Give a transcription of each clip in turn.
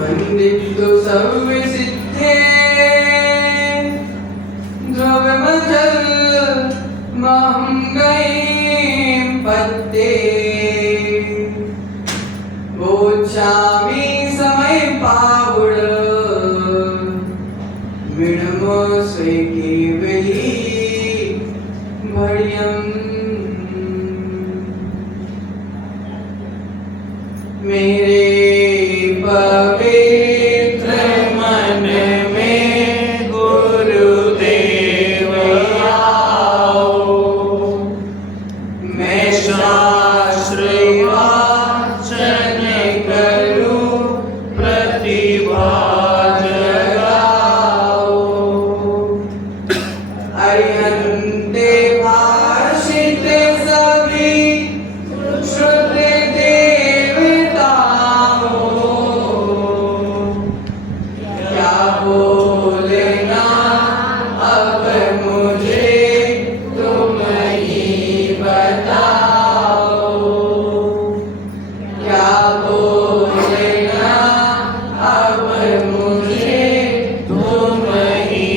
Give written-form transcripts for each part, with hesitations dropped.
वंदितो सर्वसिद्धे द्रव्यमजल महंगई पत्ते बोचामी समय पावड़ मिणमो स्वे केवली भड़ियम मेरे पवित्र मन में गुरुदेव आओ मैं शास्त्र वाचन करूं प्रतिभा जगाओ अरिहंते भाषित सभी श्रुत बोलना अब मुझे तुम ही बताओ क्या बोलना अब मुझे तुम ही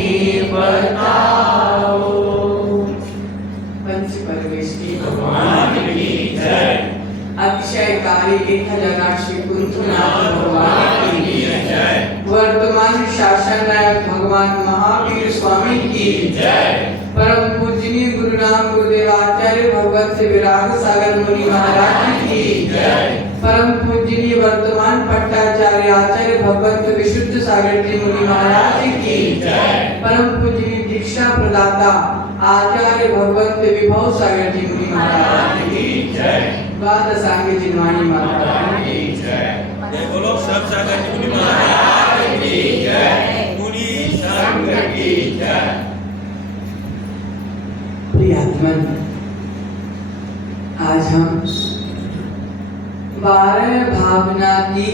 बताओ। पंच परमेश की भगवान की जय। अतिशयकारी 1000 श्री कुंथनाथ भगवान की जय। वर्तमान शासन नायक भगवान महावीर स्वामी की जय। परम पूजनीय गुरु नाम गुरुदेव आचार्य भगवत से विराग सागर मुनि महाराज की जय। परम पूजनीय वर्तमान पट्टाचार्य आचार्य भगवत विशुद्ध सागर जी मुनि महाराज की जय। परम पूजनीय दीक्षा प्रदाता आचार्य भगवत विभव सागर जी मुनि महाराज की जय। द्वादशांग जिनवाणी माता की जय। बोलो सब सागर जी मुनि महाराज की जय। मुनि संघ की जय। प्रियात्मन, आज हम 12 भावना की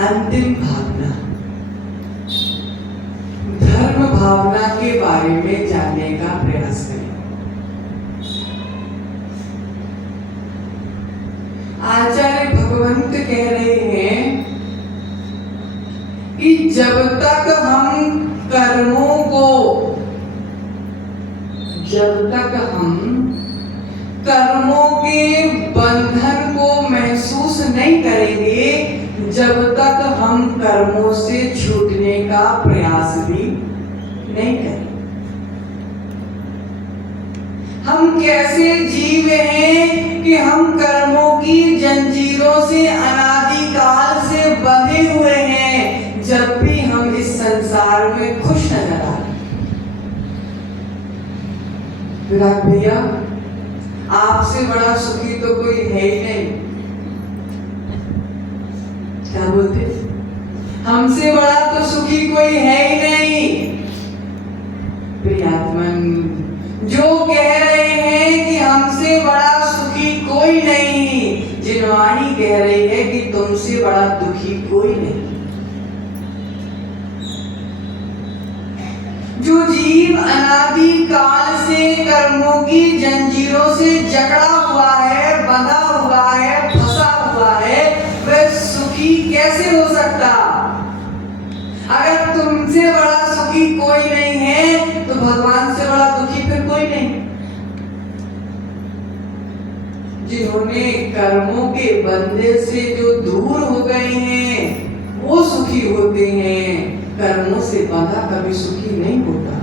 अंतिम भावना धर्म भावना के बारे में जानने का प्रयास करें। आचार्य भगवंत कह रहे हैं कि जब तक हम कर्मों के बंधन को महसूस नहीं करेंगे, जब तक हम कर्मों से छूटने का प्रयास भी नहीं करेंगे। हम कैसे जीव हैं कि हम कर्मों की जंजीरों से अनादिकाल से बंधे हुए हैं, जब भी हम इस संसार में खुश नजर आ रहे। विराट भैया, आपसे बड़ा सुखी तो कोई है ही नहीं। क्या बोलते? हमसे बड़ा तो सुखी कोई है ही नहीं। प्रियात्मन, जो कह रहे हैं कि हमसे बड़ा सुखी कोई नहीं, जिनवाणी कह रही है कि तुमसे बड़ा दुखी कोई नहीं। जो जीव अनादि काल से कर्मों की जंजीरों से जकड़ा हुआ है, बंधा हुआ है, फंसा हुआ है, वह सुखी कैसे हो सकता? अगर तुमसे बड़ा सुखी कोई नहीं है तो भगवान से बड़ा दुखी फिर कोई नहीं। जिन्होंने कर्मों के बंधे से जो दूर हो गए हैं वो सुखी होते हैं, कर्मों से बंधा कभी सुखी नहीं होता।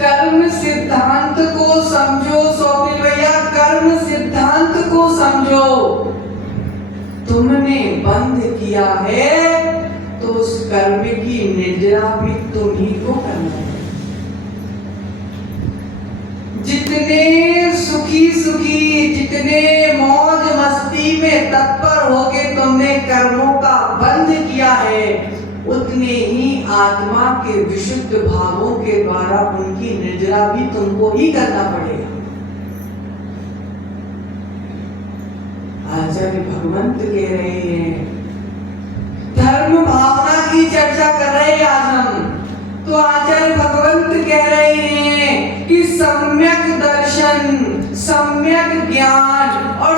कर्म सिद्धांत को समझो सोफी भैया, कर्म सिद्धांत को समझो। तुमने बंद किया है तो उस कर्म की निर्जरा भी तुम ही को करना है। जितने सुखी जितने मौज मस्ती में तत्पर होके तुमने कर्मों का बंध किया है, उतने ही आत्मा के विशुद्ध भावों के द्वारा उनकी निर्जरा भी तुमको ही करना पड़ेगा। आचार्य भगवंत कह रहे हैं, धर्म भावना की चर्चा कर रहे हैं आज हम, तो आचार्य भगवंत कह रहे हैं कि सम्यक दर्शन, सम्यक ज्ञान और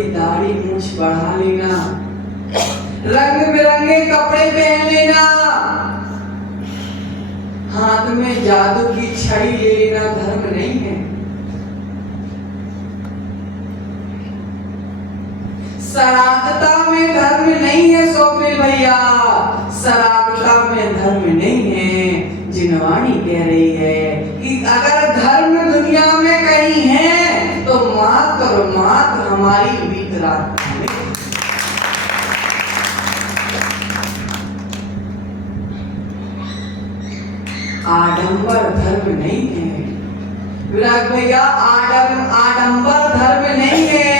बड़ी दाढ़ी मूछ बढ़ा लेना, रंग बिरंगे कपड़े पहन लेना, हाथ में जादू की छड़ी ले लेना धर्म नहीं है। सरागता में धर्म नहीं है स्वप्निल भैया, सरागता में धर्म नहीं है। जिनवाणी कह रही है कि अगर धर्म दुनिया में कहीं है तो मात्र मात्र हमारी वितरागता में। आडंबर धर्म नहीं है विराट भैया, आडंबर धर्म नहीं है।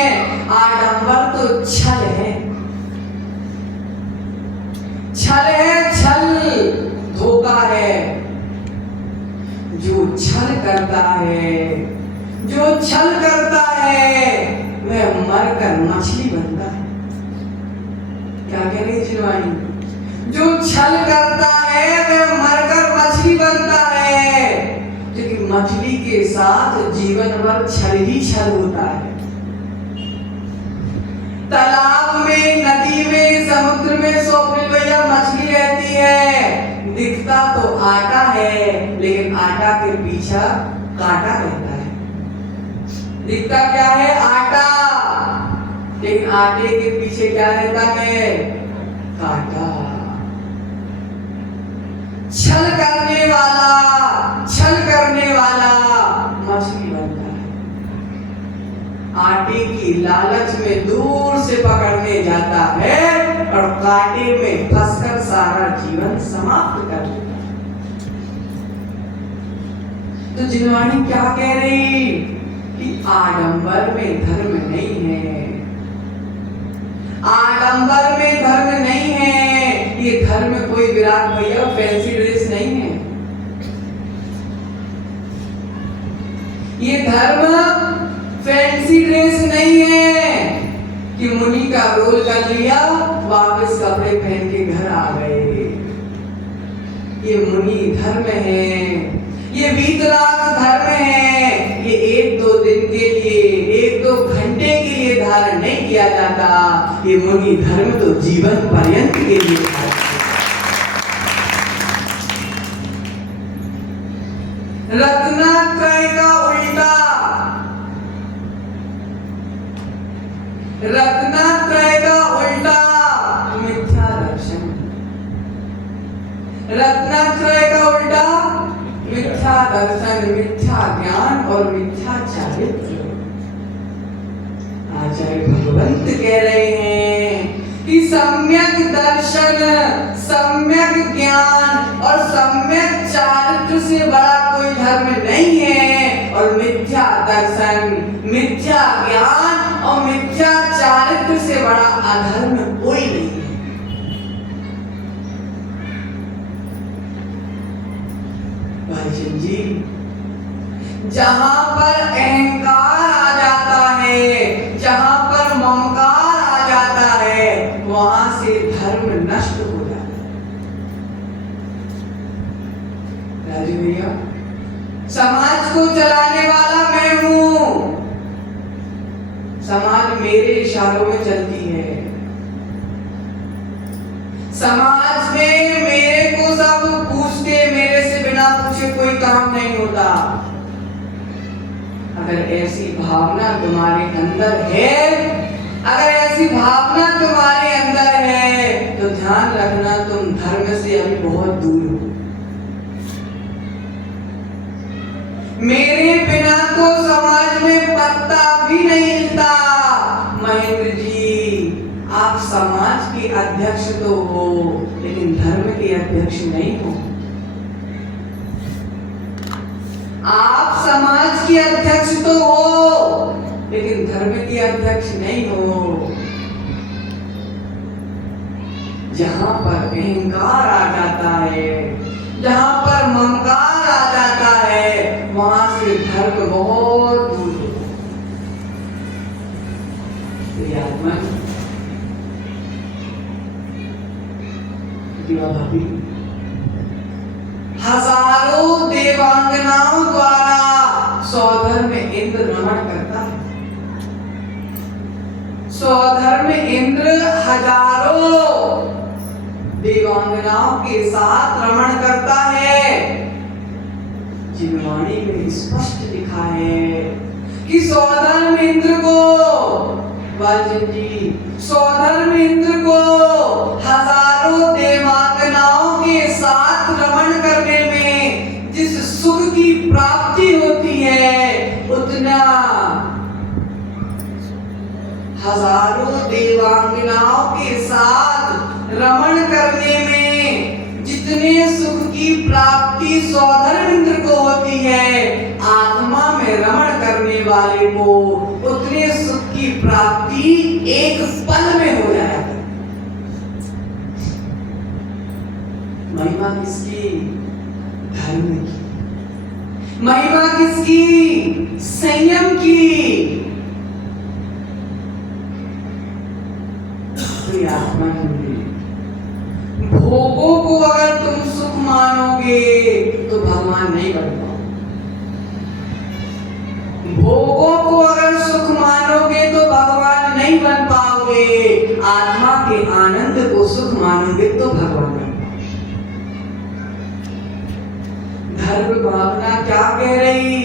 आडंबर तो छल है, छल है, छल धोखा है। जो छल करता है, जो छल करता है वह मरकर मछली बनता है। क्या कह रही जिनवाणी? जो छल करता है वह मरकर मछली बनता है, क्योंकि मछली के साथ जीवन भर छल ही छल होता है। तालाब में, नदी में, समुद्र में स्वप्निल भैया मछली रहती है, दिखता तो आटा है लेकिन आटा के पीछे कांटा रहता है। दिखता क्या है? आटा, लेकिन आटे के पीछे क्या रहता है? कांटा। छल करने वाला मछली बनता है। आटे की लालच में दूर से पकड़ने जाता है और कांटे में फंसकर सारा जीवन समाप्त कर देता है। तो जिनवाणी क्या कह रही कि आडंबर में धर्म नहीं है, आडंबर में धर्म नहीं है। ये धर्म कोई विराट भैया फैंसी ड्रेस नहीं है, ये धर्म फैंसी ड्रेस नहीं है कि मुनि का रोल कर लिया वापस कपड़े पहन के घर आ गए। ये मुनि धर्म है, ये वीतराग धर्म है। ये 1-2 दिन के लिए, 1-2 घंटे के लिए धारण नहीं किया जाता। ये मुनि धर्म तो जीवन पर्यंत के लिए है। रत्नत्रय का उल्टा, रत्नत्रय का उल्टा मिथ्या दर्शन, रत्नत्रय का उल्टा मिथ्या दर्शन, मिथ्या ज्ञान और मिथ्या चारित्र। आचार्य भगवंत कह रहे हैं कि सम्यक दर्शन, सम्यक ज्ञान और सम्यक चारित्र से बड़ा कोई धर्म नहीं है, और मिथ्या दर्शन, मिथ्या ज्ञान और मिथ्या चारित्र से बड़ा अधर्म कोई नहीं है। भाईचंद जी, जहां पर अहंकार आ जाता है, जहां पर ममकार आ जाता है, वहां से धर्म नष्ट हो जाता है। राजू भैया, समाज को चलाने वाला मैं हूं, समाज मेरे इशारों में चलती है। समाज में मेरे को सब पूछते, मेरे से बिना पूछे कोई काम नहीं होता। अगर ऐसी भावना तुम्हारे अंदर है, अगर ऐसी भावना तुम्हारे अंदर है, तो ध्यान रखना तुम धर्म से अभी बहुत दूर हो। मेरे बिना तो समाज में पत्ता भी नहीं हिलता। महेंद्र जी, आप समाज के अध्यक्ष तो हो, लेकिन धर्म के अध्यक्ष नहीं हो। आप समाज के अध्यक्ष तो हो, लेकिन धर्म के अध्यक्ष नहीं हो। जहां पर अहंकार आ जाता है, जहां पर ममकार आ जाता है, वहां से धर्म बहुत दूर होता है। भाभी, हजारों देवांगनाओं द्वारा सौधर में इंद्र रमण करता है। स्वधर्म इंद्र हजारों देवांगनाओं के साथ रमण करता है। जिनवाणी में स्पष्ट लिखा है कि स्वधर्म इंद्र को, वाल्मीकि जी, स्वधर्म इंद्र को हजारों देवांगनाओं के साथ रमण करने में जिस सुख की प्राप्ति होती है, उतना हजारों देवांगनाओं के साथ रमण करने में जितने सुख की प्राप्ति स्वधर्म इंद्र को होती है, आत्मा में रमण करने वाले को उतने सुख की प्राप्ति एक पल में हो जाएगा। महिमा किसकी? धर्म की। महिमा किसकी? संयम की। भोगों को अगर तुम सुख मानोगे तो भगवान नहीं बन पाओगे। भोगों को अगर सुख मानोगे तो भगवान नहीं बन पाओगे। आत्मा के आनंद को सुख मानोगे तो भगवान बन पाओगे। धर्म भावना क्या कह रही?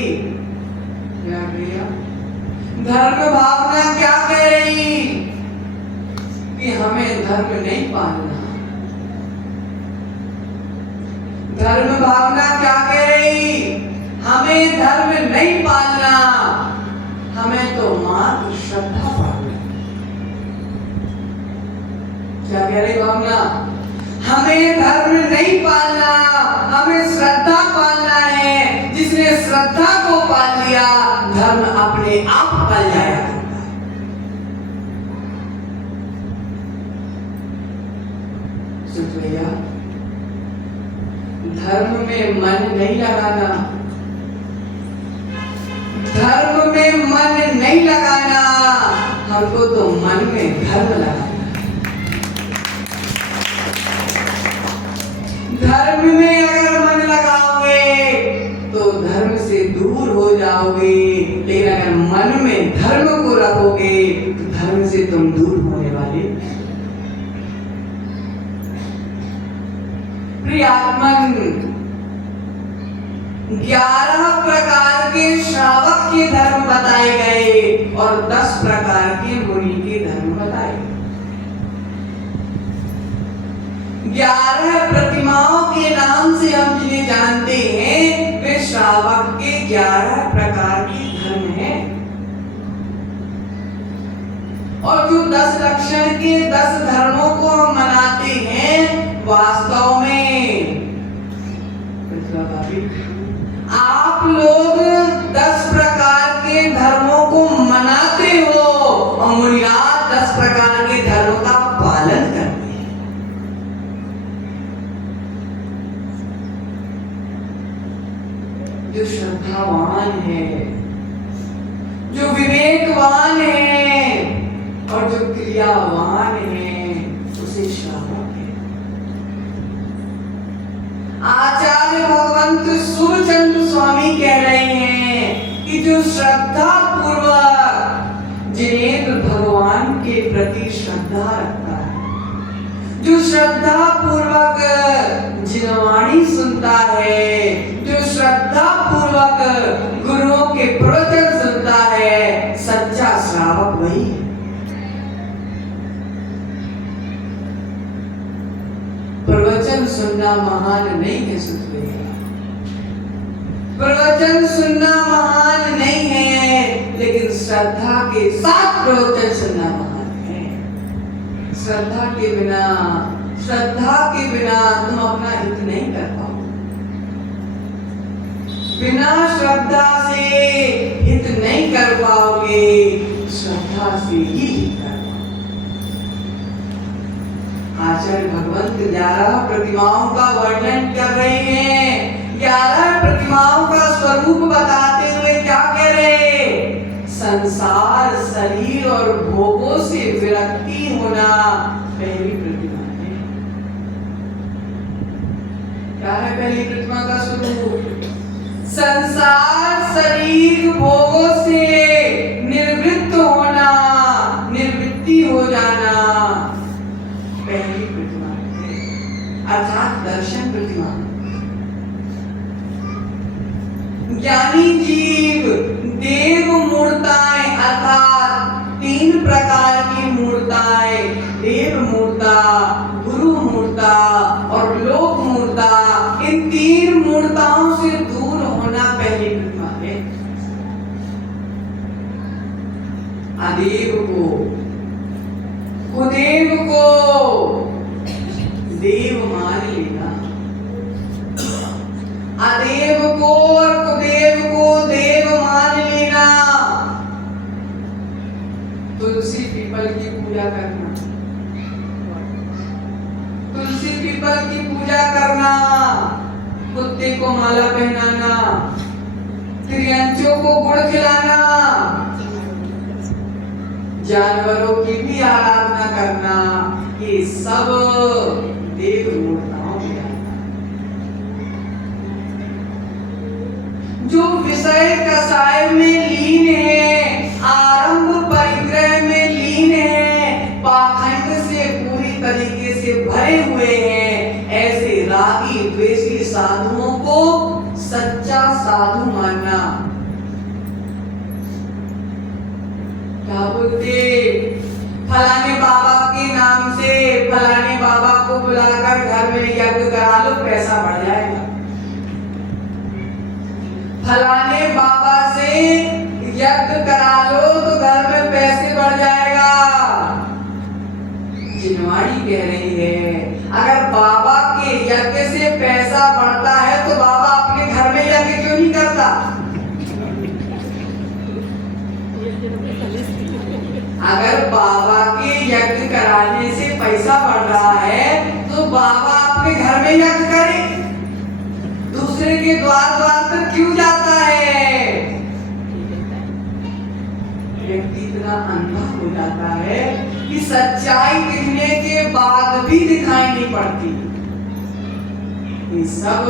क्या कह? धर्म भावना क्या कह रही? कि हमें धर्म नहीं पालना। धर्म भावना क्या कह रही? हमें धर्म नहीं पालना, हमें तो मात्र श्रद्धा पालना। क्या कह रही भावना? हमें धर्म नहीं पालना, हमें श्रद्धा पालना है। जिसने श्रद्धा को पाल लिया, धर्म अपने आप पल जाएगा। भैया, धर्म में मन नहीं लगाना, धर्म में मन नहीं लगाना, हमको तो मन में धर्म लगाना। धर्म में अगर मन लगाओगे तो धर्म से दूर हो जाओगे, लेकिन अगर मन में धर्म को रखोगे तो धर्म से तुम दूर होने वाले। प्रियात्मन, 11 प्रकार के श्रावक के धर्म बताए गए और 10 प्रकार के मुनि के धर्म बताए गए। 11 प्रतिमाओं के नाम से हम जिन्हें जानते हैं, वे श्रावक के 11 प्रकार के धर्म हैं। और जो 10 लक्षण के 10 धर्मों को हम मनाते हैं, वास्तव में आप लोग 10 प्रकार के धर्मों को मनाते हो और मुनिराज 10 प्रकार के धर्मों का पालन करते हैं। जो श्रद्धावान है, जो विवेकवान है और जो क्रियावान है, उसे श्रावक है। आचार्य भगवंत सूर्यचंद्र स्वामी कह रहे हैं कि जो श्रद्धा पूर्वक जिनेंद्र भगवान के प्रति श्रद्धा रखता है, जो श्रद्धा पूर्वक जिनवाणी सुनता है, जो श्रद्धा पूर्वक गुरुओं के प्रवचन सुनता है, सच्चा श्रावक वही है। प्रवचन सुनना महान नहीं है सुखदेव, प्रवचन सुनना महान नहीं है, लेकिन श्रद्धा के साथ प्रवचन सुनना महान है। श्रद्धा के बिना तुम अपना हित नहीं कर पाओगे। बिना श्रद्धा से हित नहीं कर पाओगे, श्रद्धा से ही हित कर पाओगे। आचार्य भगवंत 11 प्रतिमाओं का वर्णन कर रहे हैं। 11 प्रतिमाओं का स्वरूप बताते हुए क्या कह रहे? संसार, शरीर और भोगों से विरक्ति होना पहली प्रतिमा है। क्या है पहली प्रतिमा का स्वरूप? संसार, शरीर, भोगों से निवृत्त होना, निवृत्ति जाना। पहली प्रतिमा अर्थात दर्शन प्रतिमा। ज्ञानी जीव देव मूर्ताएं अर्थात 3 प्रकार की मूर्ताएं, देव मूर्ता, गुरु मूर्ता और लोक मूर्ता, इन 3 मूर्ताओं से दूर होना पहली प्रतिमा है। अदेव को, कुदेव को देव मान लेना, अदेव को और कुदेव को देव मान लेना। तुलसी पीपल की पूजा करना, तुलसी पीपल की पूजा करना, कुत्ते को माला पहनाना, त्रियंचों को गुड़ खिलाना, जानवरों की भी आराधना करना, ये सब देव मूर्ताओं में आता है। जो विषय कसाय में लीन है, आरंभ परिग्रह में लीन है, पाखंड से पूरी तरीके से भरे हुए हैं, ऐसे रागी द्वेषी साधुओं को सच्चा साधु मानना। क्या बोलते, फलाने बाबा के नाम से फलाने बाबा को बुलाकर घर में यज्ञ करा लो, पैसा बढ़ जाएगा। फलाने बाबा से यज्ञ करा लो तो घर में पैसे बढ़ जाएगा। जिनवाड़ी कह रही है, अगर बाबा के यज्ञ से पैसा बढ़ता है तो बाबा अपने घर में यज्ञ क्यों नहीं करता? अगर बाबा के यज्ञ कराने से पैसा बढ़ रहा है तो बाबा अपने घर में यज्ञ करे, दूसरे के द्वार द्वार पर क्यों जाता है? व्यक्ति इतना अंधा हो जाता है कि सच्चाई दिखने के बाद भी दिखाई नहीं पड़ती। ये सब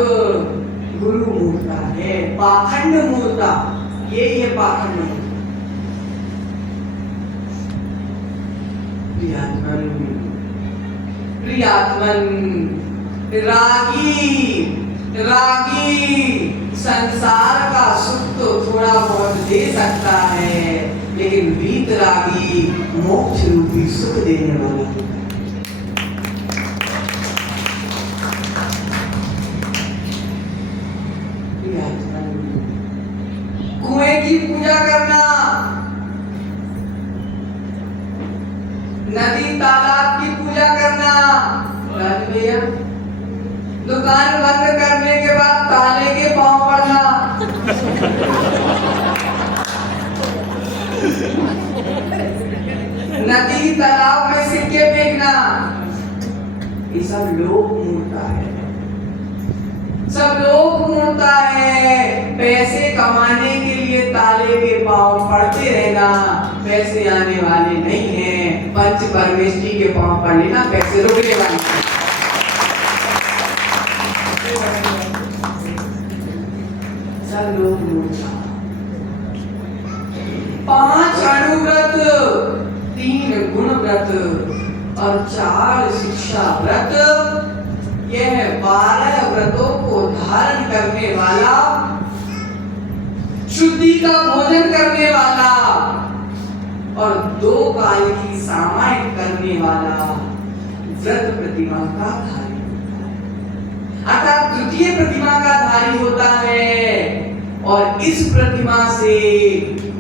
गुरु मूर्ता है, पाखंड मूर्ता, यही है पाखंड मूर्ता। प्रियात्मन रागी संसार का सुख तो थोड़ा बहुत दे सकता है, लेकिन वीतरागी मोक्ष रूपी सुख देने वाला है। कुएं की पूजा करना, नदी तालाब की पूजा करना। भैया दुकान बंद करने के बाद ताले के पांव पड़ना, नदी तालाब में सिक्के फेंकना, ये सब लोक मूर्ता है, सब लोक मूर्ता है। पैसे कमाने के लिए ताले के पांव पड़ते रहना, पैसे आने वाले नहीं हैं। पंच परमेष्ठी के पांव पड़ लेना, पैसे रुकने वाले हैं। सब लोग मूर्ता। 5 अणुव्रत, 3 गुण व्रत और 4 शिक्षा व्रत, यह 12 व्रतों को धारण करने वाला, शुद्धि का भोजन करने वाला और 2 काल की सामायिक करने वाला व्रत प्रतिमा का धारी होता है, अर्थात तृतीय प्रतिमा का धारी होता है। और इस प्रतिमा से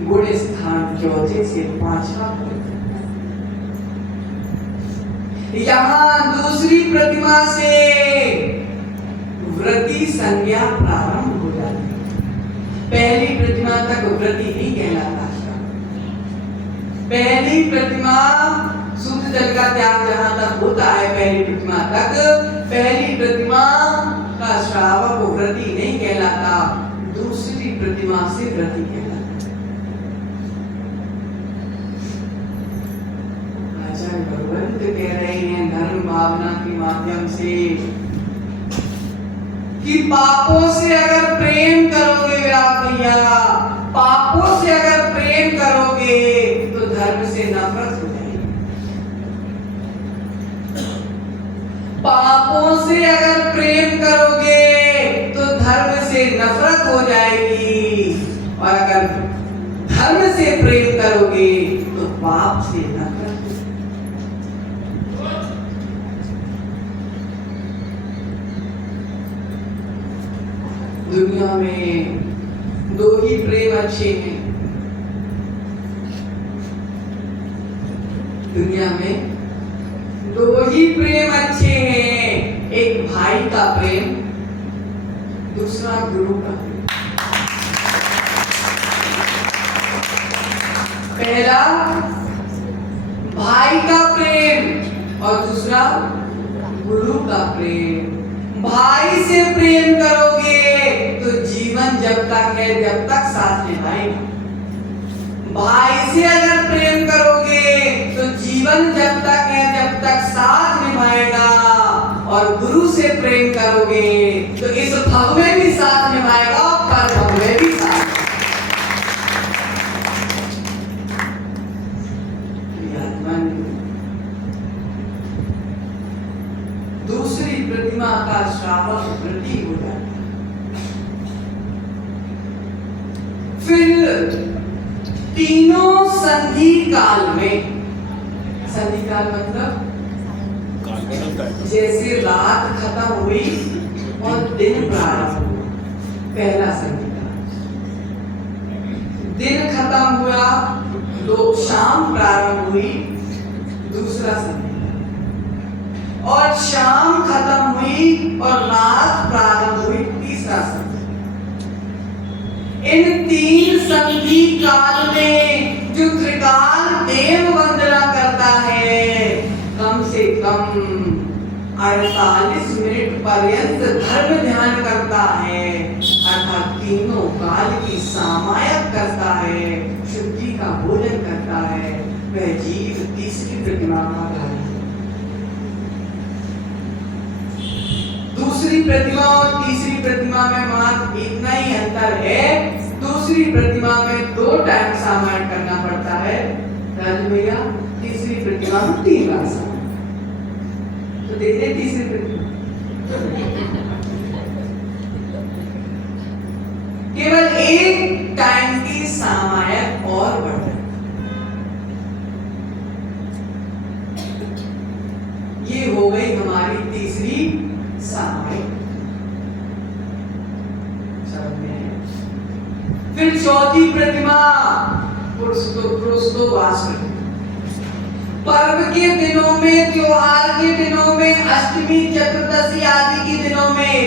गुण स्थान चौथे से 5वां, यहाँ दूसरी प्रतिमा से व्रती संज्ञा प्रारंभ हो जाती है। पहली प्रतिमा तक व्रती नहीं कहलाता। पहली प्रतिमा शुद्ध जल का त्याग जहां तक होता है, पहली प्रतिमा तक, पहली प्रतिमा का श्रावक व्रती नहीं कहलाता, दूसरी प्रतिमा से व्रती कहलाता। आचार्य भगवंत कह रहे हैं धर्म भावना के माध्यम से कि पापों से अगर प्रेम करोगे विराट भैया, पापों से अगर प्रेम करोगे तो धर्म से नफरत हो जाएगी। पापों से अगर प्रेम करोगे तो धर्म से नफरत हो जाएगी, और अगर धर्म से प्रेम करोगे तो पाप से नफरत। दुनिया में दो ही प्रेम अच्छे हैं। दुनिया में दो ही प्रेम अच्छे हैं, एक भाई का प्रेम, दूसरा गुरु का प्रेम। पहला भाई का प्रेम और दूसरा गुरु का प्रेम। भाई से प्रेम करोगे तो जीवन जब तक है जब तक साथ निभाएगा। भाई से अगर प्रेम करोगे तो जीवन जब तक है जब तक साथ निभाएगा, और गुरु से प्रेम करोगे तो इस भव में भी साथ निभाएगा और पर भव में भी साथ। दूसरी प्रतिमा का श्रावक वृद्धि हो जाता है। फिर तीनों संधि काल में, संधि काल मतलब जैसे रात खत्म हुई और दिन प्रारंभ हुआ, पहला संधि काल। दिन खत्म हुआ तो शाम प्रारंभ हुई, दूसरा संधि। और शाम खत्म हुई और रात प्रारंभ हुई, तीसरा संधि। इन तीन संधि काल में जो त्रिकाल देव वंदना करता है, कम से कम 48 मिनट पर्यंत धर्म ध्यान करता है, अर्थात तीनों काल की सामायक करता है, शुद्धि का भोजन करता है, वह जीव तीसरी प्रतिमा का धारी। दूसरी प्रतिमा और तीसरी प्रतिमा में मात्र इतना ही अंतर है, दूसरी प्रतिमा में 2 टाइम सामायिक करना पड़ता है राजू भैया, तीसरी प्रतिमा में 3 बार सामायिक। तो दे दे तीसरी प्रतिमा केवल 1 टाइम की सामायिक और बढ़। ये हो गई हमारी तीसरी सामायिक। फिर चौथी प्रतिमा पुरुषोत्तवास। पर्व के दिनों में, त्योहार के दिनों में, अष्टमी चतुर्दशी आदि के दिनों में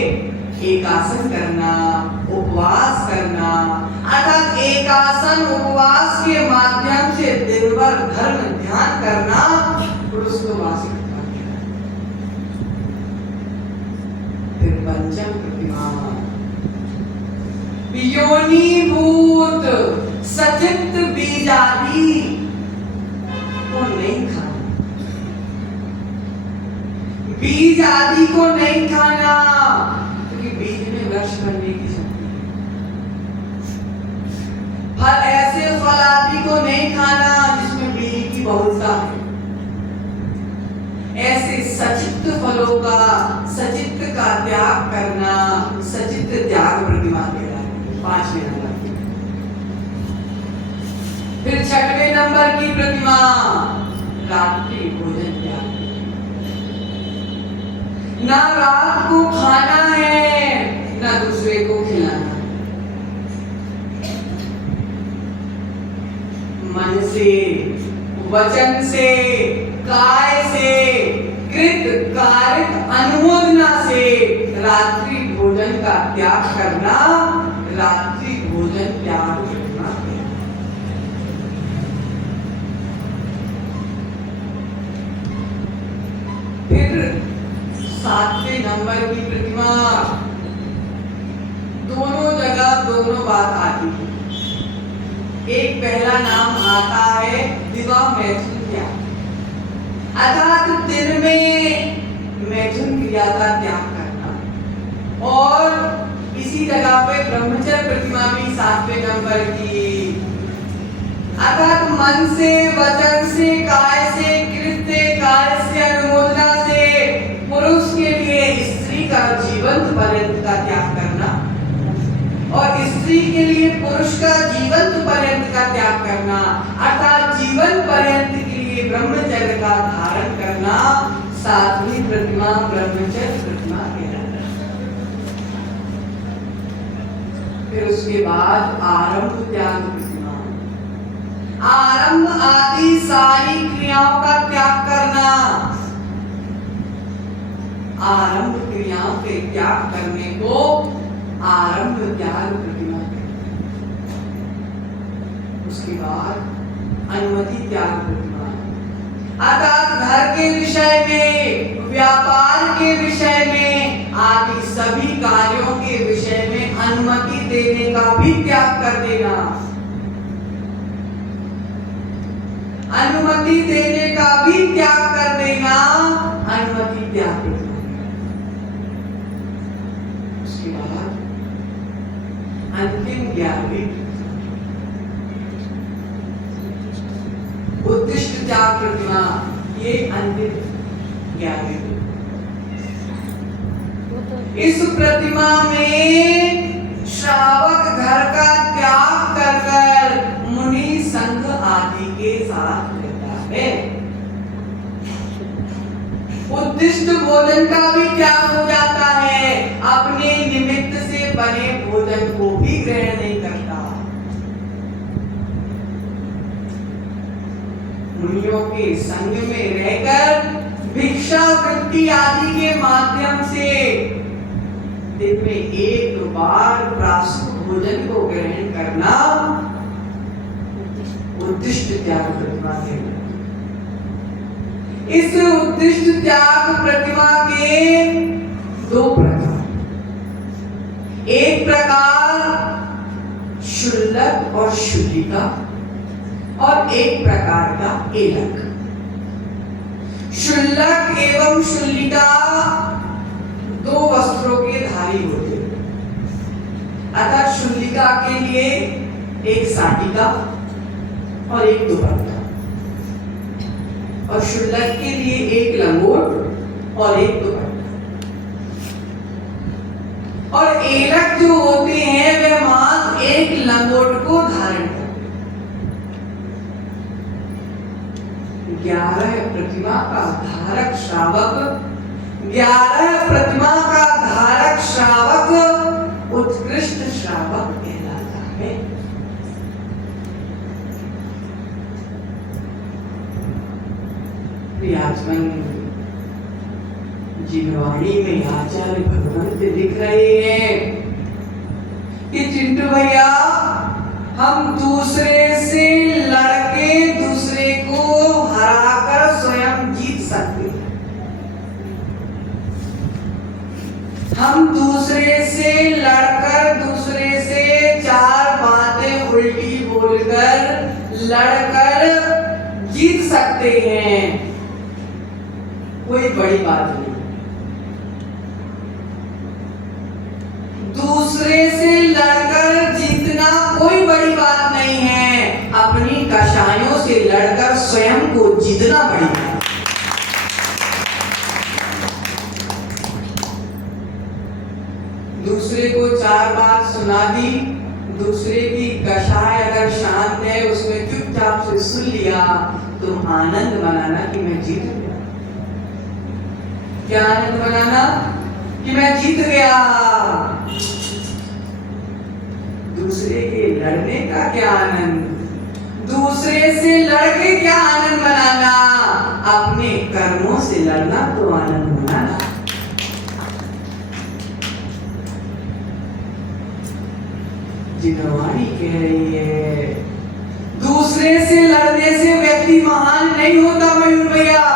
एकासन करना, उपवास करना, अर्थात एकासन उपवास के माध्यम से दिन भर धर्म ध्यान करना पुरुषोत्तवास। फिर पंचम प्रतिमा योनिभूत सचित बीजादि को नहीं खाना। बीज आदि को नहीं खाना क्योंकि बीज में वृक्ष बनने की शक्ति है। फल, ऐसे फल आदि को नहीं खाना जिसमें बीज की बहुलता है। ऐसे सचित फलों का, सचित का त्याग करना, सचित त्याग प्रतिमा कहलाती है। 5वें नंबर की। फिर 6वें नंबर की प्रतिमा रात्रि भोजन त्याग। ना रात को खाना है ना दूसरे को खिलाना। मन से, वचन से, काय से, कृत कारित अनुमोदना से रात्रि भोजन का त्याग करना, रात्रि भोजन त्याग करना। फिर 7वें नंबर की प्रतिमा, दोनों जगह दोनों बात आती है। एक पहला नाम आता है विवाह मैथुन क्रिया, अर्थात दिन में मैथुन क्रिया का त्याग करना। और इसी जगह पे ब्रह्मचर्य प्रतिमा भी 7वें नंबर की, अर्थात मन से, वचन से, काय से, कृत्य, काय से, अनुमोदना से पुरुष के लिए सातवीं प्रतिमा ब्रह्मचर्य प्रतिमा कहलाता है। फिर उसके बाद आरंभ त्याग प्रतिमा। आरंभ आदि सारी क्रियाओं का त्याग करना। आरंभ क्रियाओं के त्याग करने को आरंभ त्याग प्रतिमा कहते हैं। उसके बाद अनुमति त्याग प्रतिमा, अर्थात घर के विषय में, व्यापार के विषय में, आदि सभी कार्यों के विषय में अनुमति देने का भी त्याग कर देना। अनुमति देने का भी त्याग कर देना, अनुमति त्याग देना। उसके बाद अंतिम 11वीं उद्दिष्ट त्याग प्रतिमा, ये अंतिम 11वीं। इस प्रतिमा में श्रावक घर का त्याग कर कर मुनि संघ आदि के साथ रहता है। उद्दिष्ट भोजन का भी त्याग हो जाता है, अपने निमित्त से बने भोजन को भी ग्रहण नहीं करता। मुनियों के संग में रहकर भिक्षा वृत्ति आदि के माध्यम से दिन में एक बार प्रातः भोजन को ग्रहण करना उद्दिष्ट त्याग प्रतिमा है। इस उद्दिष्ट त्याग प्रतिमा के दो प्रकार, एक प्रकार शुल्लक और शुल्लिका और एक प्रकार का एलक। शुल्लक एवं शुल्लिका दो वस्त्रों के धारी होते हैं। अर्थात शुल्लिका के लिए एक साटिका और एक दुपट्टा, और शुल्लक के लिए एक लंगोट और एक दुपट्टा। और एलक जो होते हैं वे मात्र एक लंगोट को धारण करते। 11 प्रतिमा का धारक श्रावक, 11 प्रतिमा का धारक श्रावक उत्कृष्ट श्रावक कहलाता है। प्रियात्मन जिनवाणी में आचार्य भगवंत लिख रहे हैं कि चिंटू भैया, हम दूसरे से लड़के दूसरे को हराकर स्वयं जीत सकते हैं। हम दूसरे से लड़कर दूसरे से चार बातें उल्टी बोलकर लड़कर जीत सकते हैं, कोई बड़ी बात नहीं। दूसरे से लड़कर जीतना कोई बड़ी बात नहीं है, अपनी कषायों से लड़कर स्वयं को जीतना बड़ी बात। दूसरे को चार बात सुना दी, दूसरे की कषाय अगर शांत है उसमें चुपचाप से सुन लिया, तो आनंद मनाना कि मैं जीत गया। क्या आनंद मनाना कि मैं जीत गया। दूसरे के लड़ने का क्या आनंद, दूसरे से लड़के क्या आनंद मनाना, अपने कर्मों से लड़ना तो आनंद मनाना। जिनवाणी कह रही है, दूसरे से लड़ने से व्यक्ति महान नहीं होता मयूर भैया।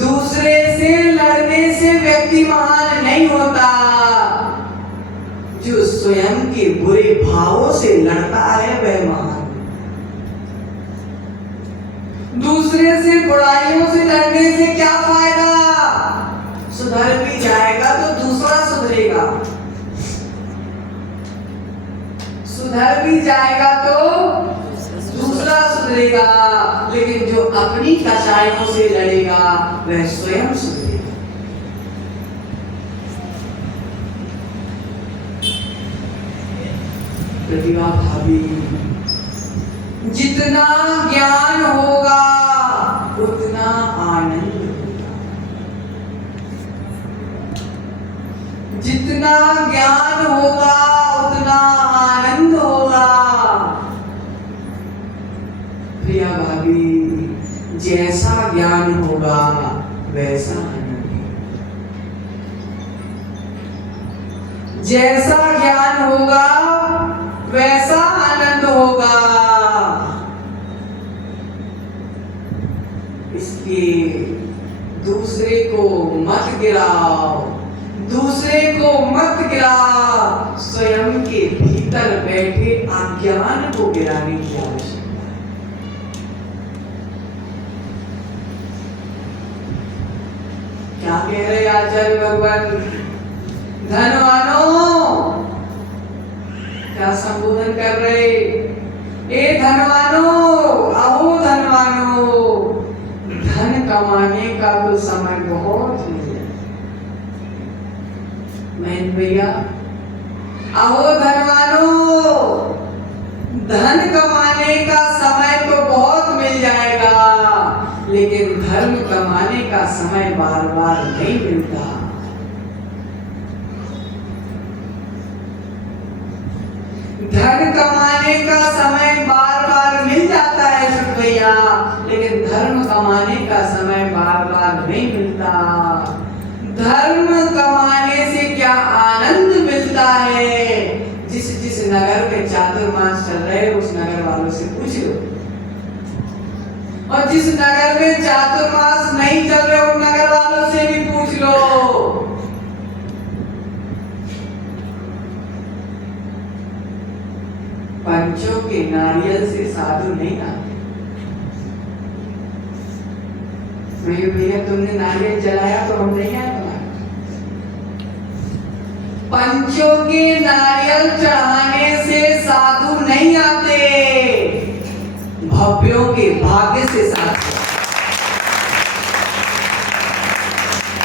दूसरे से लड़ने से व्यक्ति महान नहीं होता, जो स्वयं के बुरे भावों से लड़ता है वह महान। दूसरे से बुराइयों से लड़ने से क्या फायदा, सुधर भी जाएगा तो दूसरा सुधरेगा, सुधर भी जाएगा तो दूसरा सुधरेगा, लेकिन जो अपनी कषायों से लड़ेगा वह स्वयं सुधरेगा। प्रतिभा भाभी, जितना ज्ञान होगा उतना आनंद होगा। जितना ज्ञान होगा उतना आनंद होगा। प्रिया भाभी, जैसा ज्ञान होगा वैसा आनंद है। जैसा ज्ञान होगा वैसा आनंद होगा। इसलिए दूसरे को मत गिराओ, दूसरे को मत गिराओ, स्वयं के भीतर बैठे अज्ञान को गिराने की आवश्यकता है। क्या कह रहे आचार्य भगवान? धनवानों, क्या संबोधन कर रहे? ए धनवानों, आओ धनवानों, धन कमाने का तो समय बहुत है। मैं भैया, आओ धनवानों, धन कमाने का समय तो बहुत मिल जाएगा, लेकिन धर्म कमाने का समय बार बार नहीं मिलता। धन कमाने का समय बार बार मिल जाता है सुख भैया, लेकिन धर्म कमाने का समय बार बार नहीं मिलता। धर्म कमाने से क्या आनंद मिलता है, जिस जिस नगर में चातुर्मास चल रहे हैं उस नगर वालों से पूछ लो, और जिस नगर में चातुर्मास नहीं चल रहे उन नगर वालों से भी पूछ लो। पंचों के नारियल से साधु नहीं आते। भैया तुमने नारियल जलाया तो हम नहीं आए तुम्हारे। पंचों के नारियल चढ़ाने से साधु नहीं आते, भव्यों के भाग्य से साधु।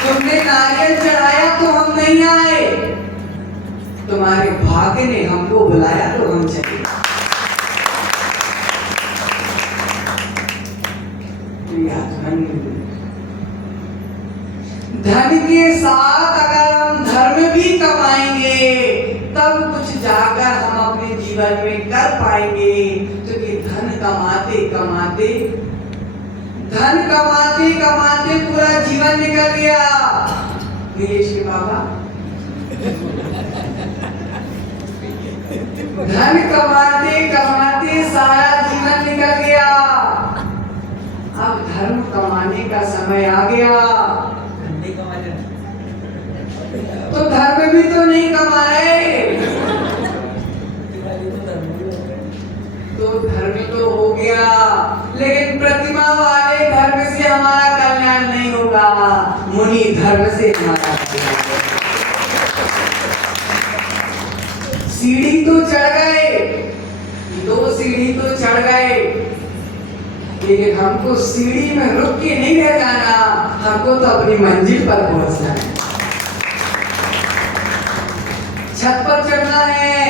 तुमने नारियल चढ़ाया तो हम नहीं आए, तुम्हारे भाग्य ने हमको बुलाया तो हम चले। धन के साथ अगर हम धर्म भी कमाएंगे तब कुछ जाकर हम अपने जीवन में कर पाएंगे, क्योंकि धन कमाते कमाते पूरा जीवन निकल गया। नीलेश के बाबा, धन कमाते कमाते सारा जीवन निकल गया, अब धर्म कमाने का समय आ गया। तो धर्म भी तो नहीं कमा रहे, तो धर्म तो हो गया, लेकिन प्रतिमा वाले धर्म से हमारा कल्याण नहीं होगा, मुनि धर्म से हमारा कल्याण होगा। सीढ़ी तो चढ़ गए, 2 सीढ़ी तो चढ़ गए, लेकिन हमको सीढ़ी में रुक के नहीं रह जाना, हमको तो अपनी मंजिल पर पहुंचना है। छत पर चढ़ना है,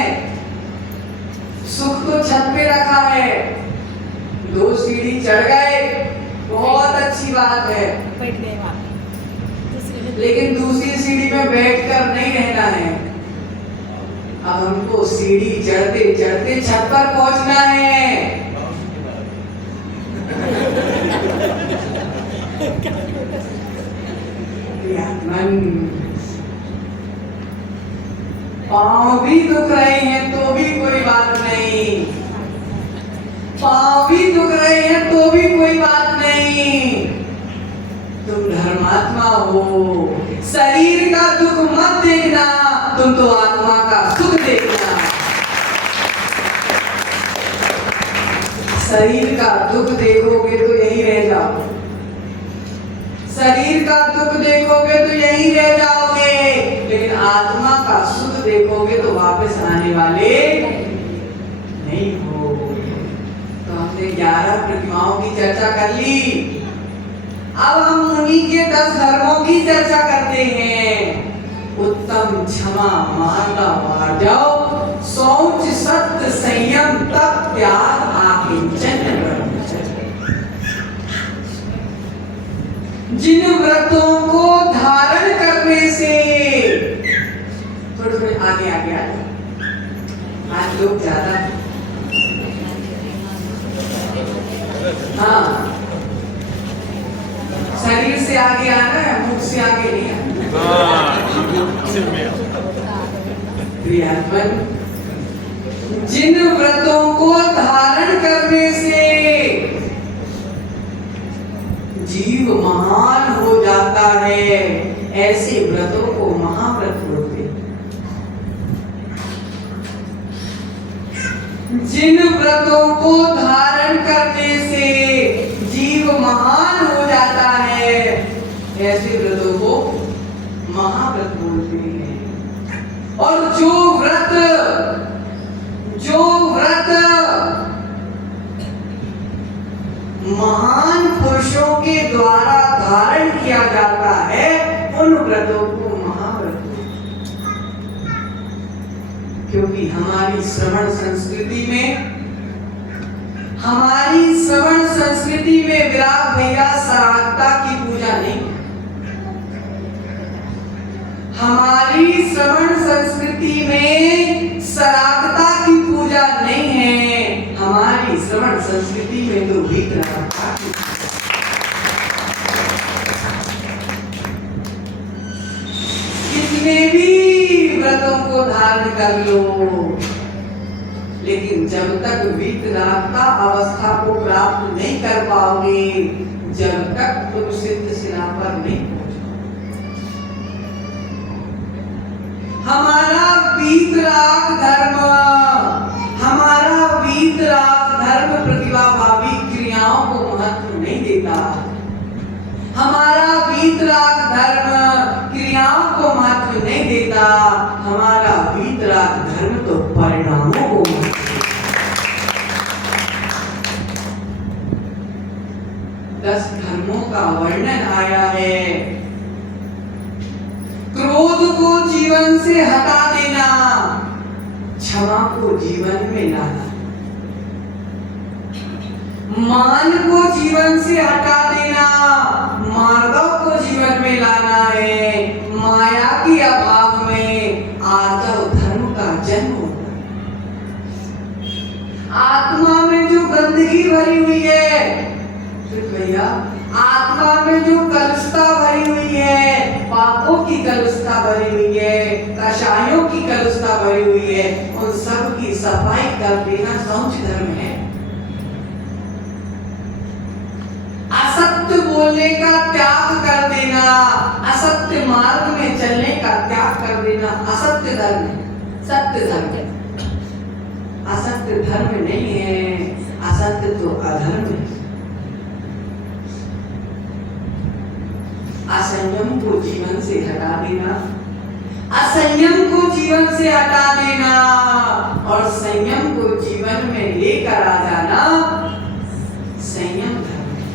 सुख तो छत पे रखा है। 2 सीढ़ी चढ़ गए, बहुत अच्छी बात है, लेकिन दूसरी सीढ़ी में बैठकर नहीं रहना है। अब हमको सीढ़ी चढ़ते चढ़ते छत पर पहुंचना है। पांव भी दुख रहे हैं तो भी कोई बात नहीं, पांव भी दुख रहे हैं तो भी कोई बात नहीं, तुम धर्मात्मा हो। शरीर का दुख मत देखना, तुम तो आत्मा का सुख देखना। शरीर का दुख देखोगे तो यहीं रह जाओ, शरीर का दुख देखोगे तो यहीं रह जाओगे, लेकिन आत्मा का सुख देखोगे तो वापस आने वाले नहीं हो। तो हमने 11 प्रतिमाओं की चर्चा कर ली, अब हम मुनि के 10 धर्मों की चर्चा करते हैं। उत्तम, क्षमा, मार्गा, वार्जव, शौच, सत्य, संयम, तप, त्याग, आकिंचन, ब्रह्मचर्य। जिन व्रतों को धारण करने से थोड़े थोड़े आगे आगे आ जाओ। आज लोग ज्यादा हैं। हाँ, शरीर से आगे आना है, मुख से आगे नहीं आना। प्रियतम, जिन व्रतों को धारण करने से जीव महान हो जाता है, ऐसे व्रतों को महाव्रत बोलते हैं। जिन व्रतों को धारण करने से जीव महान हो जाता है, ऐसे व्रतों को महाव्रत बोलते हैं। और जो व्रत महान पुरुषों के द्वारा धारण किया जाता है, उन व्रतों को महाव्रत बोलते हैं। क्योंकि हमारी श्रवण संस्कृति में विराग भैया सरागता की पूजा नहीं। हमारी श्रवण संस्कृति में सरागता की पूजा नहीं है। हमारी श्रवण संस्कृति में तो वितरागता की। कितने भी व्रतों को धारण कर लो, लेकिन जब तक वितरागता अवस्था को प्राप्त नहीं कर पाओगे, जब तक तुम सिद्ध शिला पर नहीं पहुंचोगे। हमारा वीतराग धर्म प्रतिभा भावी क्रियाओं को महत्व नहीं देता। हमारा वीतराग धर्म क्रियाओं को महत्व नहीं देता। हमारा वीतराग धर्म तो परिणामों को महत्व देता। 10 धर्मों का वर्णन आया है। क्रोध को जीवन से हटा देना, क्षमा को जीवन में लाना, मान को जीवन से हटा देना, मार्दव को जीवन में लाना है। माया के अभाव में आर्दव धर्म का जन्म होता है। आत्मा में जो गंदगी भरी हुई है, भैया आत्मा में जो कलुषता भरी हुई है, पापों की कलुषता भरी हुई है, कषायों की कलुषता भरी हुई है, उन सब की सफाई कर देना शौच धर्म है। असत्य बोलने का त्याग कर देना, असत्य मार्ग में चलने का त्याग कर देना असत्य धर्म है। सत्य धर्म है, असत्य धर्म नहीं है। असत्य तो अधर्म है। असंयम को जीवन से हटा देना, असंयम को जीवन से हटा देना और संयम को जीवन में लेकर आ जाना संयम धर्म है।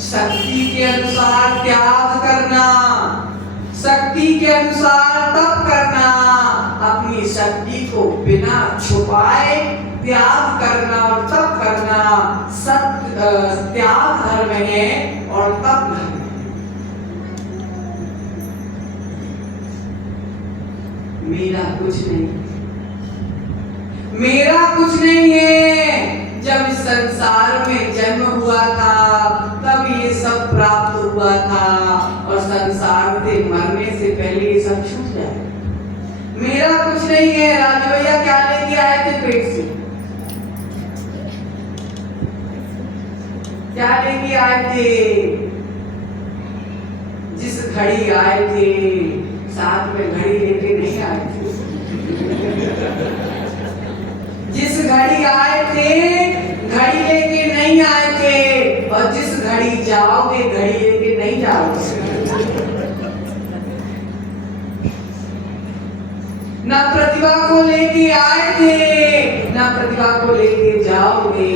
शक्ति के अनुसार त्याग करना, शक्ति के अनुसार तप करना, अपनी शक्ति को बिना छुपाए त्याग करना और तप करना त्याग धर्म है और तप धर्म है। मेरा कुछ नहीं है। जब इस संसार में जन्म हुआ था तब ये सब प्राप्त हुआ था और संसार से मरने से पहले ये सब छूट जाए। मेरा कुछ नहीं है। राजू भैया क्या लेके आए थे पेट से? क्या लेके आए थे? जिस घड़ी आए थे साथ में घड़ी लेके नहीं आए थे। जिस घड़ी आए थे घड़ी लेके नहीं आए थे और जिस घड़ी जाओगे घड़ी लेके नहीं जाओगे। ना प्रतिभा को लेके आए थे ना प्रतिभा को लेके जाओगे,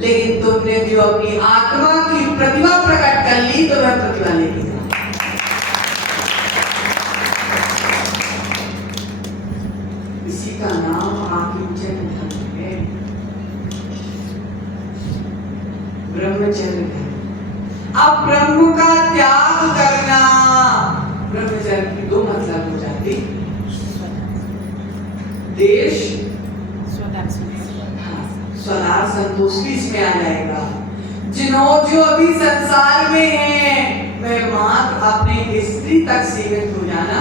लेकिन तुमने जो अपनी आत्मा की प्रतिभा प्रकट कर ली तो वह प्रतिभा लेके जाओ। इसी का नाम आकिंचन धर्म है, ब्रह्मचर्य है। अब ब्रह्म का त्याग करना ब्रह्मचर्य के दो मतलब हो जाते, देश स्वदार संतोष भी इसमें आ जाएगा। जो अभी संसार में है वह मात्र अपने स्त्री तक सीमित हो जाना,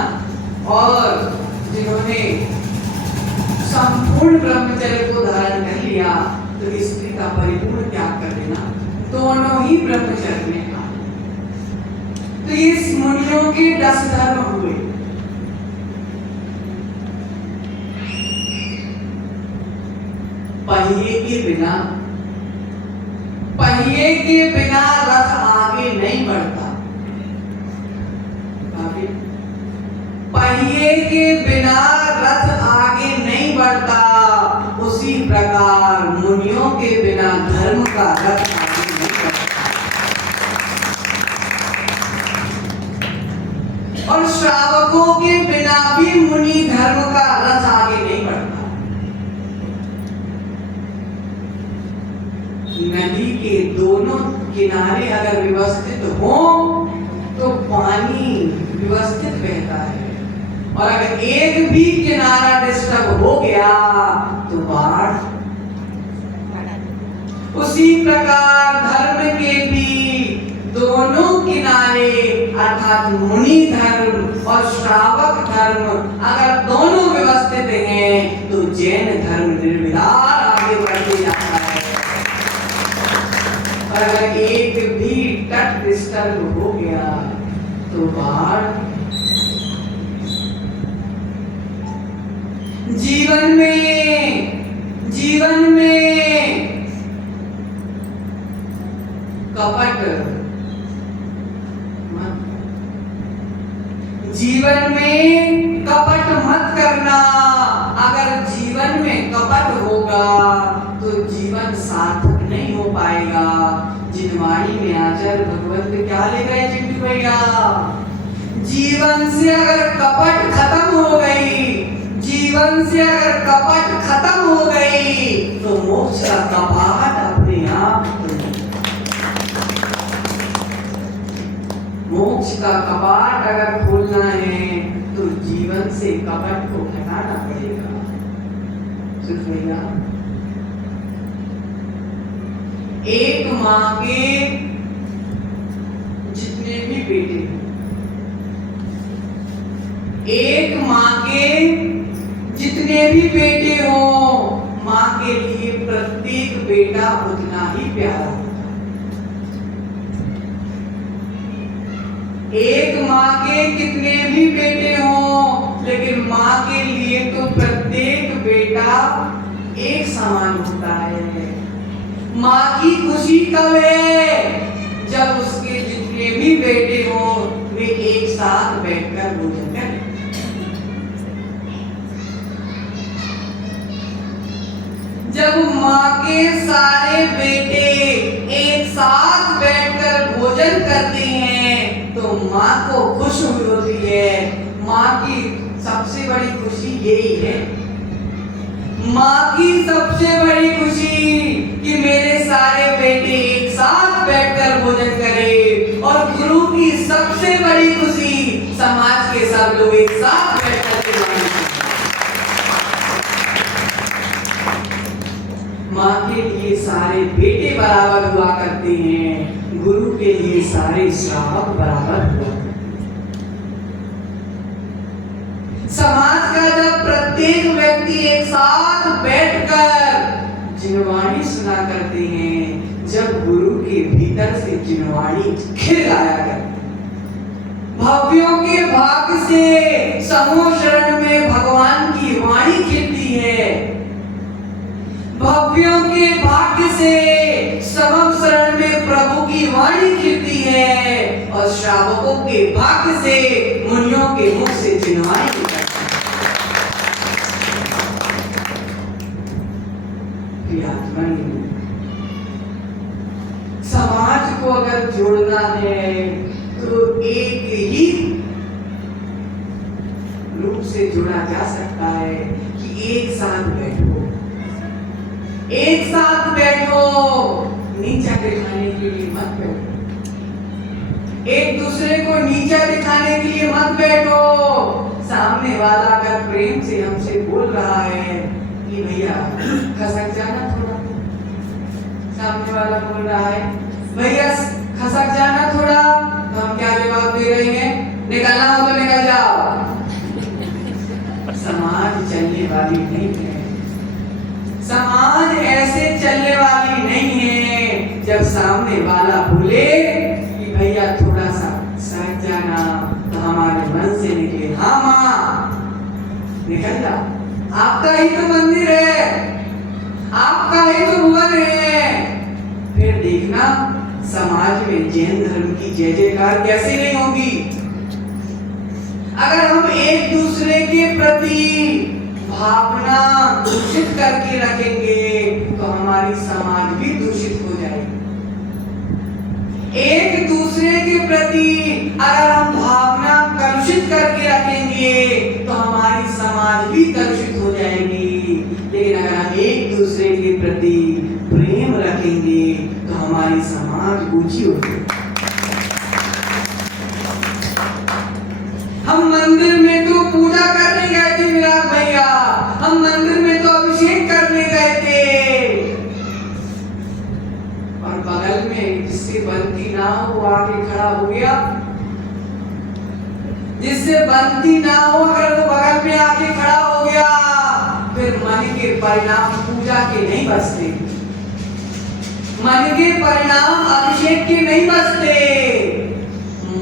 और जिन्होंने संपूर्ण ब्रह्मचर्य को धारण कर लिया तो स्त्री का परिपूर्ण त्याग कर देना, दोनों ही ब्रह्मचर्य में आ। तो ये मुनियों के 10 धर्म हुए। पहिए के बिना रथ आगे नहीं बढ़ता। पहिए के बिना रथ आगे नहीं बढ़ता, उसी प्रकार मुनियों के बिना धर्म का रथ आगे नहीं बढ़ता। और श्रावकों के बिना भी मुनि धर्म का रथ आगे नहीं बढ़ता। नदी के दोनों किनारे अगर व्यवस्थित हो तो पानी व्यवस्थित बहता है, और अगर एक भी किनारा डिस्टर्ब हो गया तो बाढ़। उसी प्रकार धर्म के भी दोनों किनारे अर्थात मुनि धर्म और श्रावक धर्म अगर दोनों व्यवस्थित हैं तो जैन धर्म निर्विवाद आगे बढ़ते जाता है। और अगर एक भी तट डिस्टर्ब हो गया तो बाढ़। जीवन में कपट मत करना। अगर जीवन में कपट होगा तो जीवन सार्थक नहीं हो पाएगा। जिनवाणी में आचार्य भगवंत क्या लिख रहे हैं चिंटू भैया? जीवन से अगर कपट खत्म हो गई तो मोक्ष का कपाट अपने आप। मोक्ष का कपाट अगर खोलना है तो जीवन से कपट को हटाना पड़ेगा। भैया एक माँ के जितने भी बेटे, एक माँ के जितने भी बेटे हो, माँ के लिए प्रत्येक बेटा उतना ही प्यारा होता है। एक माँ के कितने भी बेटे हो, लेकिन माँ के लिए तो प्रत्येक बेटा एक समान होता है। माँ की खुशी कब है? जब उसके जितने भी बेटे हो वे एक साथ बैठकर भोजन करें। जब माँ के सारे बेटे एक साथ बैठकर भोजन करते हैं तो माँ को खुश होती है। माँ की सबसे बड़ी खुशी यही है। माँ की सबसे बड़ी खुशी कि मेरे सारे बेटे एक साथ बैठकर भोजन करें, और गुरु की सबसे बड़ी खुशी समाज के सब लोग एक साथ बैठकर भोजन करें। माँ के लिए सारे बेटे बराबर हुआ करते हैं, गुरु के लिए सारे श्रावक बराबर हुआ करते हैं। समाज का जब प्रत्येक व्यक्ति एक साथ बैठकर जिनवाणी सुना करते हैं, जब गुरु के भीतर से जिनवाणी खिल आया करती, भव्यों के भाग से समूह शरण में भगवान की वाणी खिलती है। भव्यों के भाग्य से समम शरण में प्रभु की वाणी खिलती है, और श्रावकों के भाग्य से मुनियों के मुख से जिनवाणी निकलती है। समाज को अगर जोड़ना है तो एक ही रूप से जोड़ा जा सकता है कि एक साथ बैठो, नीचा के खाने के लिए मत बैठो। एक दूसरे को नीचा दिखाने के लिए मत बैठो। सामने वाला अगर प्रेम से हमसे बोल रहा है कि भैया खसक जाना थोड़ा, सामने वाला बोल रहा है भैया खसक जाना थोड़ा, तो हम क्या जवाब दे रहे हैं? निकलना हो तो निकल जाओ। समाज चलने वाली नहीं है, समाज ऐसे चलने वाली नहीं है। जब सामने वाला बोले कि भैया थोड़ा सा सरक जाना, तो हमारे मन से निकले हाँ माँ निकल जा, आपका ही तो मंदिर है, आपका ही तो भवन है। फिर देखना समाज में जैन धर्म की जय जयकार कैसे नहीं होगी। अगर हम एक दूसरे के प्रति भावना दूषित करके रखेंगे तो हमारी समाज भी दूषित हो जाएगी। एक दूसरे के प्रति अगर हम भावना कलुषित करके रखेंगे तो हमारी समाज भी कलुषित हो जाएगी। लेकिन अगर हम एक दूसरे के प्रति प्रेम रखेंगे तो हमारी समाज ऊंची होगी। हम मंदिर में तो पूजा करने गए थे विराट भैया, हम मंदिर में तो अभिषेक करने गए थे, और बगल में जिससे बनती ना हो वो आके खड़ा हो गया। जिससे बनती ना हो अगर वो बगल में आके खड़ा हो गया, फिर मन के परिणाम पूजा के नहीं बचते, मन के परिणाम अभिषेक के नहीं बचते।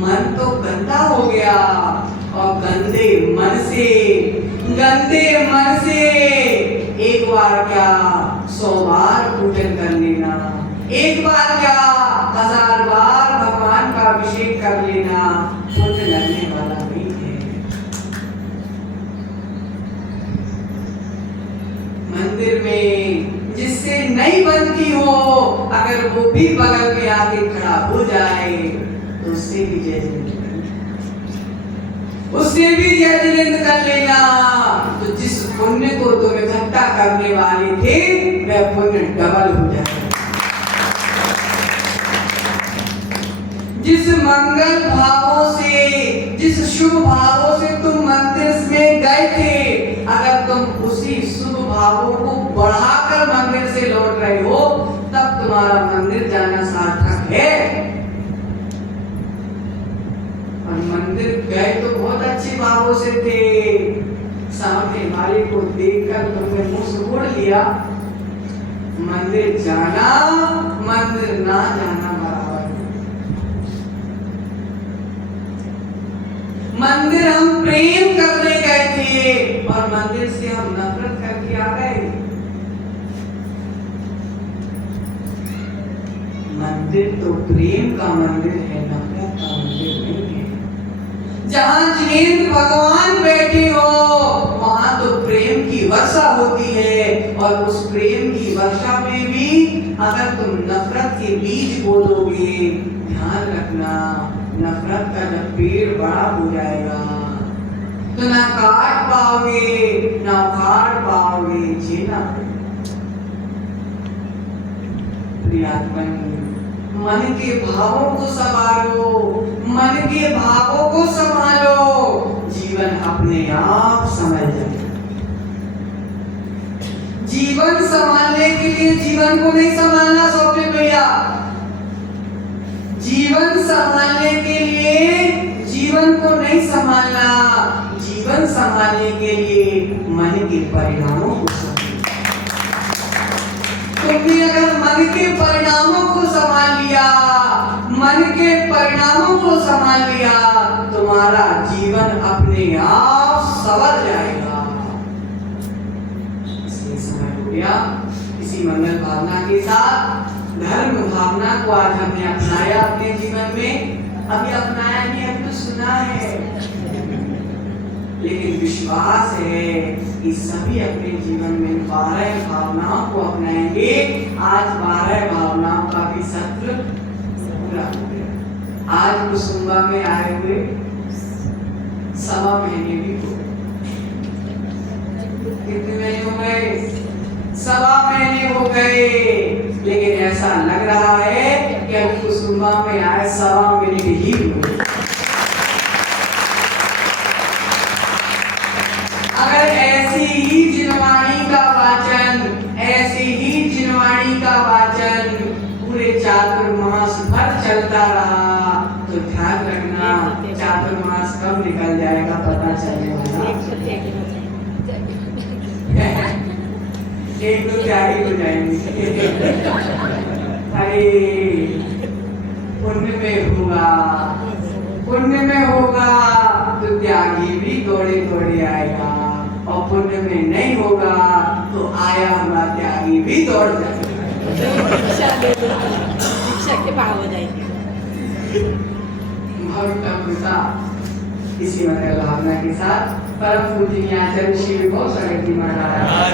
मन तो गंदा हो गया, और गंदे मन से एक बार क्या 100 बार पूजन कर लेना, एक बार क्या 1000 बार भगवान का अभिषेक कर लेना पुण्य लगने वाला नहीं है। मंदिर में जिससे नहीं बनती हो अगर वो भी बगल में आके खड़ा हो जाए तो उससे भी जय जयकार, उससे भी जय जयकार कर लेना। तो जिस पुण्य को तुम इकट्ठा करने वाले थे वह पुण्य डबल हो जाएगा। जिस मंगल भावों से, जिस शुभ भावों से तुम मंदिर में गए थे, अगर तुम उसी शुभ भावों को बढ़ाकर मंदिर से लौट रहे हो तब तुम्हारा मंदिर जाना सार्थक है। और मंदिर गए तो बहुत अच्छे भावों से थे, सामने वाले को देखकर तुमने मुंह से मोड़ लिया। मंदिर जाना मंदिर ना जाना बराबर। मंदिर हम प्रेम करने गए थे और मंदिर से हम नफरत करके आ गए। मंदिर तो प्रेम का मंदिर है, नफरत का मंदिर नहीं है। जहाँ जिनेंद्र भगवान बैठे हो वहां तो प्रेम की वर्षा होती है, और उस प्रेम की वर्षा में भी अगर तुम नफरत के बीज बोलोगे, ध्यान रखना नफरत का जब पेड़ बड़ा हो जाएगा तो ना काट पाओगे ना उखाड़ पाओगे, जीना प्रियात्मन। मन के भावों को संभालो, मन के भावों को संभालो, जीवन अपने आप संभल जाएगा। जीवन संभालने के लिए जीवन को नहीं संभालना सौंपे भैया, जीवन संभालने के लिए जीवन को नहीं संभालना, जीवन संभालने के लिए मन के परिणामों को संभालना। तुमने अगर मन के परिणामों को संभाल लिया, मन के परिणामों को संभाल लिया, तुम्हारा जीवन अपने आप संवर जाएगा। इसलिए समय हो गया, इसी मंगल भावना के साथ धर्म भावना को आज हमने अपनाया अपने जीवन में। अभी अपनाया नहीं, अभी तो सुना है, लेकिन विश्वास है कि सभी अपने जीवन में 12 भावनाओं को अपनाएंगे। आज 12 भावनाओं का भी सत्र पूरा हो गया। आज कुसुम्बा में आए हुए 1.25 महीने भी हो गए। कितने महीने हो गए? 1.25 महीने हो गए। लेकिन ऐसा लग रहा है कि अब कुसुम्बा में आए 1.25 मिनट ही हुए। का वाचन, ऐसे ही जिनवाणी का वाचन पूरे चातुर्मास भर चलता रहा तो ध्यान रखना चातुर्मास कब निकल जाएगा पता चलने वाला। एक तो क्या ही हो जाएंगे। अरे पुण्य में होगा तो त्यागी भी दौड़े दौड़े आएगा, और पुण्य में नहीं होगा तो आया हुआ त्यागी भी दौड़ जाएगा। शिक्षा के भाव हो जाएंगे। भक्त पिता इसी भावना के साथ परम पूजनीय आचार्य श्री गौर सरस्वती महाराज